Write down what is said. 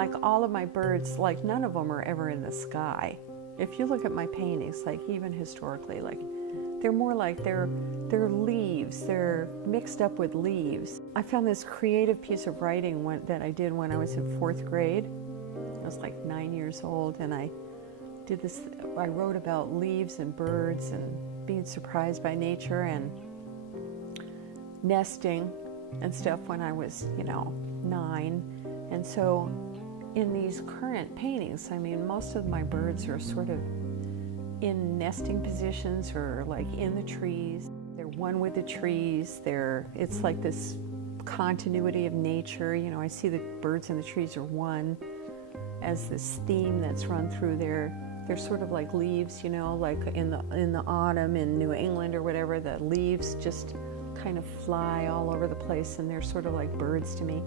like all of my birds, like none of them are ever in the sky. If you look at my paintings, like even historically, like they're more like they're leaves. They're mixed up with leaves. I found this creative piece of writing that I did when I was in 4th grade. I was like 9 years old, and I did this. I wrote about leaves and birds and being surprised by nature and nesting and stuff when I was, 9. And so in these current paintings, I mean, most of my birds are sort of in nesting positions or like in the trees. They're one with the trees. It's like this continuity of nature. I see the birds and the trees are one as this theme that's run through there. They're sort of like leaves, like in the autumn in New England or whatever, the leaves just kind of fly all over the place, and they're sort of like birds to me.